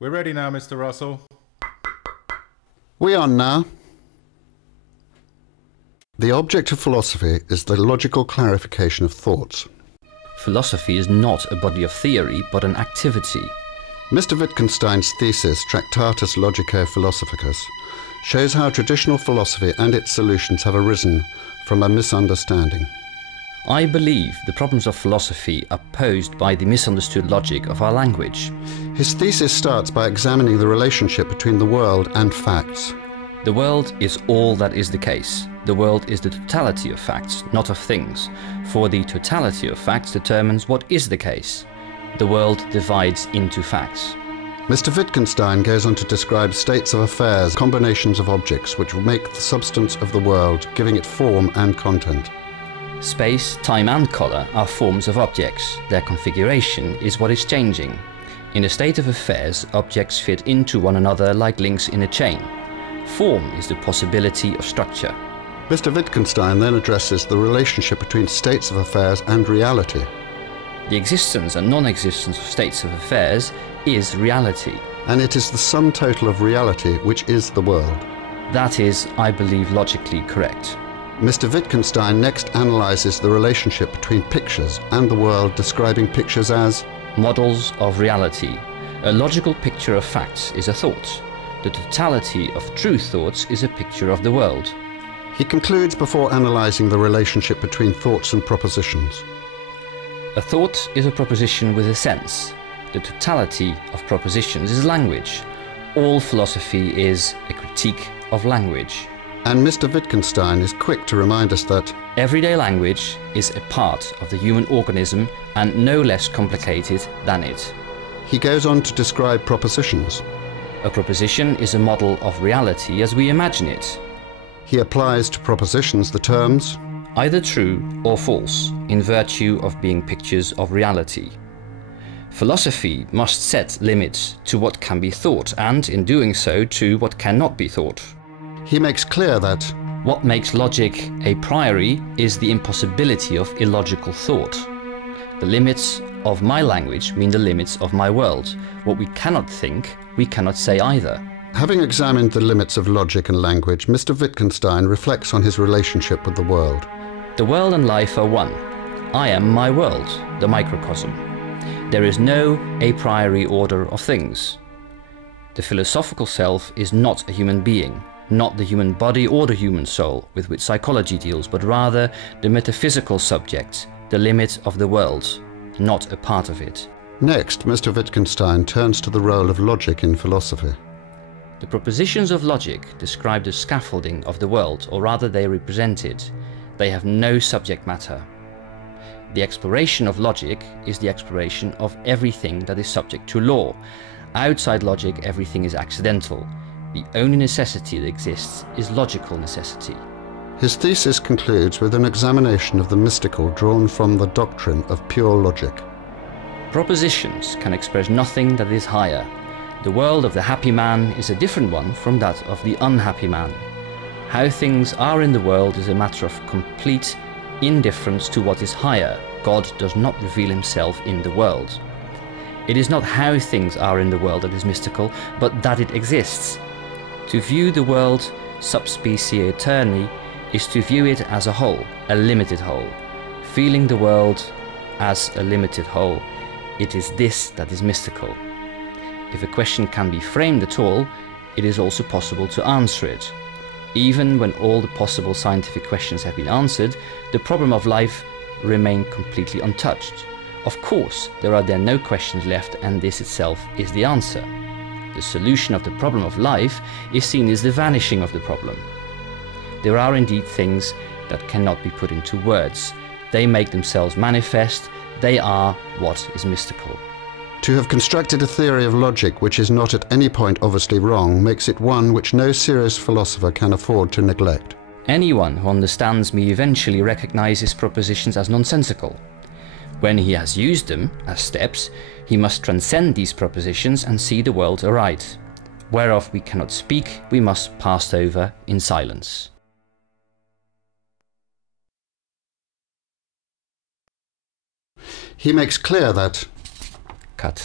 We're ready now, Mr. Russell. We are now. The object of philosophy is the logical clarification of thoughts. Philosophy is not a body of theory, but an activity. Mr. Wittgenstein's thesis, Tractatus Logico Philosophicus, shows how traditional philosophy and its solutions have arisen from a misunderstanding. I believe the problems of philosophy are posed by the misunderstood logic of our language. His thesis starts by examining the relationship between the world and facts. The world is all that is the case. The world is the totality of facts, not of things, for the totality of facts determines what is the case. The world divides into facts. Mr. Wittgenstein goes on to describe states of affairs, combinations of objects which make the substance of the world, giving it form and content. Space, time and colour are forms of objects. Their configuration is what is changing. In a state of affairs, objects fit into one another like links in a chain. Form is the possibility of structure. Mr. Wittgenstein then addresses the relationship between states of affairs and reality. The existence and non-existence of states of affairs is reality. And it is the sum total of reality which is the world. That is, I believe, logically correct. Mr. Wittgenstein next analyzes the relationship between pictures and the world, describing pictures as models of reality. A logical picture of facts is a thought. The totality of true thoughts is a picture of the world. He concludes before analyzing the relationship between thoughts and propositions. A thought is a proposition with a sense. The totality of propositions is language. All philosophy is a critique of language. And Mr. Wittgenstein is quick to remind us that everyday language is a part of the human organism and no less complicated than it. He goes on to describe propositions. A proposition is a model of reality as we imagine it. He applies to propositions the terms either true or false, in virtue of being pictures of reality. Philosophy must set limits to what can be thought and, in doing so, to what cannot be thought. He makes clear that what makes logic a priori is the impossibility of illogical thought. The limits of my language mean the limits of my world. What we cannot think, we cannot say either. Having examined the limits of logic and language, Mr. Wittgenstein reflects on his relationship with the world. The world and life are one. I am my world, the microcosm. There is no a priori order of things. The philosophical self is not a human being, not the human body or the human soul with which psychology deals, but rather the metaphysical subject, the limit of the world, not a part of it. Next, Mr. Wittgenstein turns to the role of logic in philosophy. The propositions of logic describe the scaffolding of the world, or rather they represent it. They have no subject matter. The exploration of logic is the exploration of everything that is subject to law. Outside logic, everything is accidental. The only necessity that exists is logical necessity. His thesis concludes with an examination of the mystical drawn from the doctrine of pure logic. Propositions can express nothing that is higher. The world of the happy man is a different one from that of the unhappy man. How things are in the world is a matter of complete indifference to what is higher. God does not reveal himself in the world. It is not how things are in the world that is mystical, but that it exists. To view the world sub specie aeterni is to view it as a whole, a limited whole. Feeling the world as a limited whole, it is this that is mystical. If a question can be framed at all, it is also possible to answer it. Even when all the possible scientific questions have been answered, the problem of life remains completely untouched. Of course, there are then no questions left, and this itself is the answer. The solution of the problem of life is seen as the vanishing of the problem. There are indeed things that cannot be put into words. They make themselves manifest. They are what is mystical. To have constructed a theory of logic which is not at any point obviously wrong makes it one which no serious philosopher can afford to neglect. Anyone who understands me eventually recognizes propositions as nonsensical. When he has used them as steps, he must transcend these propositions and see the world aright. Whereof we cannot speak, we must pass over in silence. He makes clear that Cut.